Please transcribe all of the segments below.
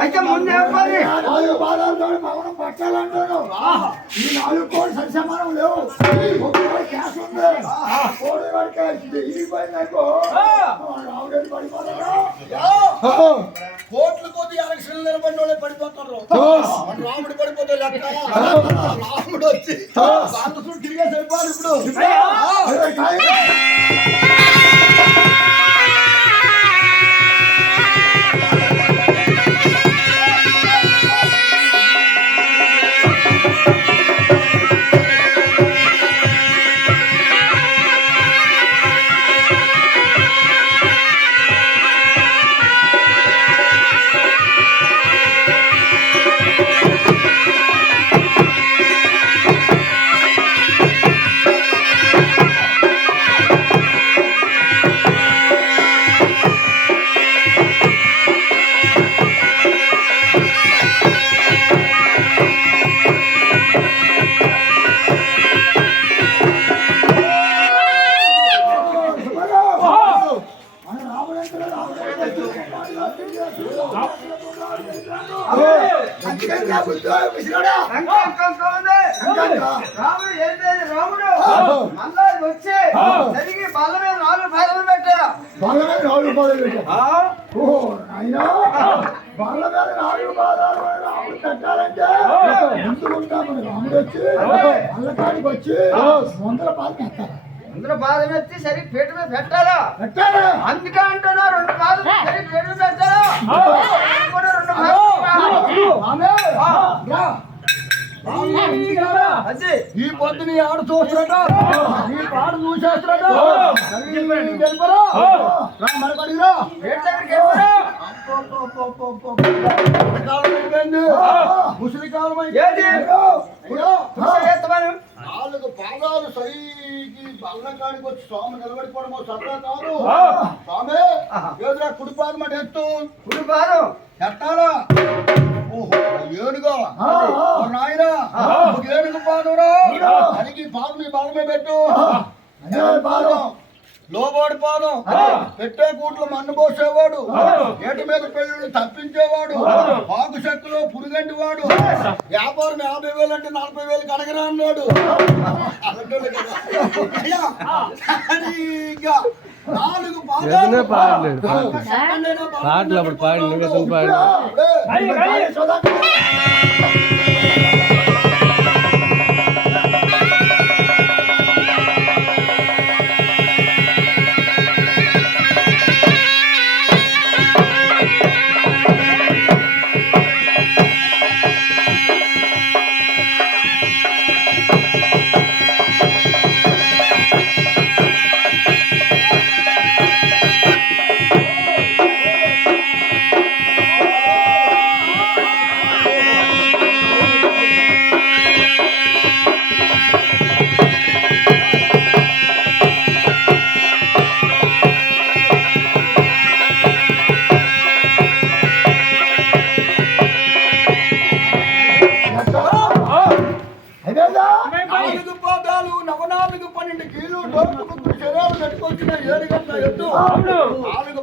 అయితే ముందే చెప్పాలి. 4 పాదాలతో భవనం పట్టాలంటాను. ఈ 4 కోడి సరిసమానం లేవు. క్యాష్ ఉంది. కోడి వరకే ఇరిగిపోయిందనుకో రావుడేది పడిపోతాడు. కోట్లు కొద్ది ఎలక్షన్ నిలబడిన వాళ్ళే పడిపోతారు. రాముడు పడిపోతే లెక్క. రాముడు వచ్చి తిరిగే సరిపోదు ఇప్పుడు. రాముడు మళ్ళా వచ్చి జరిగి బల్ల మీద 4 పాదాలు పెట్టాడు. బల్ల మీద 4 పాదాలు పెట్టాడు. బల్ల మీద 4 పాదాలు రాముడు పెట్టాలంటే ముందుకుంటా మన రాముడు వచ్చి బల్లకాడికి వచ్చి వందల పాదం ఎత్తాలి. అందరూ పాదం ఎత్తి సరి పీట మీద పెట్టాలా పెట్టాలి. అందుకే అంటున్నా 2 పాదాలు సరి పీట మీద పెట్టాలా. 2 ఈ పొద్దుని ఆడు చూస్తాడట. ఈ పాడు చూసేస్తాడట. మరపడిరా ముసలి కాలం 4 పాదాలు సైకి బల్లకాడికి వచ్చి స్వామి నిలబడిపోవడం సత్తా కాదు. స్వామి ఏదురా కుడి పాదం అంటే ఎత్తు. కుడి పాదం ఎత్తాలా. ఓహో ఏనుగా నాయన ఏనుగు పాదరా దానికి పాదం మీ బలమే పెట్టు. పాదం లోబడి పాదం పెట్టే కూట్లు మన్ను పోసేవాడు. ఏటి మీద పెళ్ళి తప్పించేవాడు. పాకు శక్తిలో పురుగంటి వాడు. వ్యాపారం 50,000 అంటే 40,000 కడగరా అన్నాడు. ఇంకా 4 పాటలు పాడు.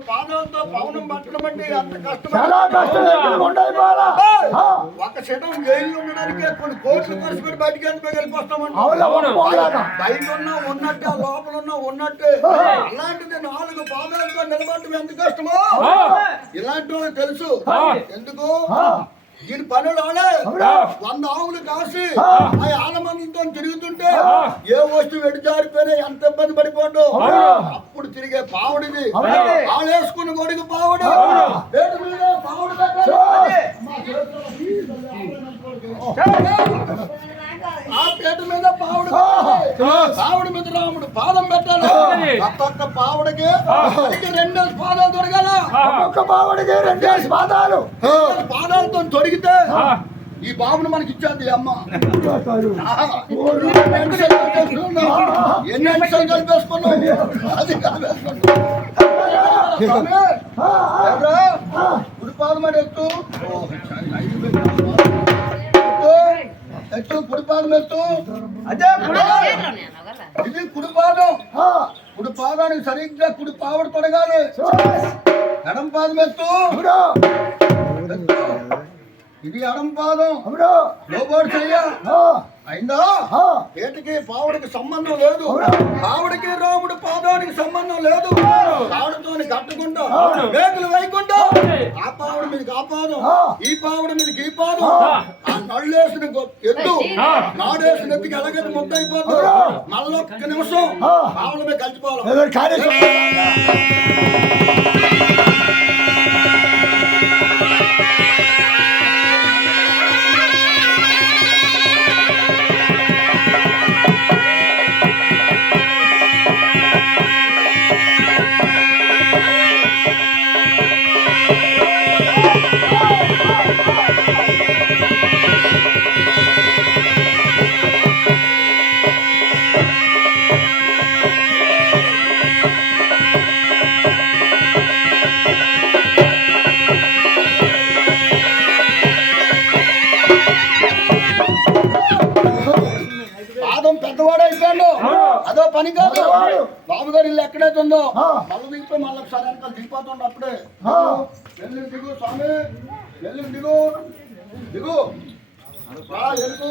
పాదాలతో పవనం పట్టడం అంటే అంత కష్టం. ఒక శతం జైలు ఉండడానికి కొన్ని కోట్లు ఖర్చు పెట్టి బయటికి వెళ్ళిపోతామంటే బయట ఉన్నా ఉన్నట్టే లోపల ఉన్నా ఉన్నట్టే. అలాంటిది 4 పాదాలతో నిలబడటం ఎంత కష్టమో ఇలాంటి వాళ్ళు తెలుసు. ఎందుకు దీని పనులు 100 ఆవులు కాసి ఆ ఆలమందితో తిరుగుతుంటే ఏ వస్తువు వెడి జారిపోయినా ఎంత ఇబ్బంది పడిపోడు. అప్పుడు తిరిగే పావుడిది ఆలేసుకుని గొడుగు పావుడు పావుడు ఆ పేట మీద పావుడు పావుడి మీద రాముడు పాదం పెట్టాలి. ఒక్కొక్క పావుడికి 2 పాదాలు దొరకాల. ఒక్కొక్క పావుడికి 2 పాదాలు పాదాలతో తొడిగితే ఈ బాబును మనకి ఇచ్చేది అమ్మ. ఎన్ని అంశాలు కలిపేసుకున్నావు అది గుడి పాదం అంటే ఎత్తు ఎత్తు కుడి పాదం ఎత్తు. అదే ఇది కుడి పాదం. కుడి పాదానికి సరిగ్గా కుడి పావుడు తొడగాలి. ఎడం పాదం ఎత్తు ఇది ఎడం పాదం లోబోడు చెయ్య అయిందా పేటకి పావుడికి సంబంధం లేదు పావుడికి రాముడు పాదానికి సంబంధం లేదు పావుడితో కట్టకుండా వేగులు వేయకుండా ఆ పావుడి మీదకి ఆ పాదం ఈ పావుడి మీదకి ఈ పాదం ఆ నళ్ళేసిన ఎద్దు నాడేసిన ఎత్తుకి ఎలాగైతే ముద్ద అయిపోతుంది మళ్ళొక్క నిమిషం పావుల మీద కలిసిపోవాలి. పెద్దవాడు అయిపోయాడు అదో పని కాదు. బాబు గారు ఇల్లు ఎక్కడైతే ఉందో మళ్ళీ దిగిపోయి మళ్ళీ ఒకసారి వెనకాల దిగిపోతుండ అప్పుడే వెళ్ళి దిగు స్వామి వెళ్ళి దిగు దిగు ఎరుకు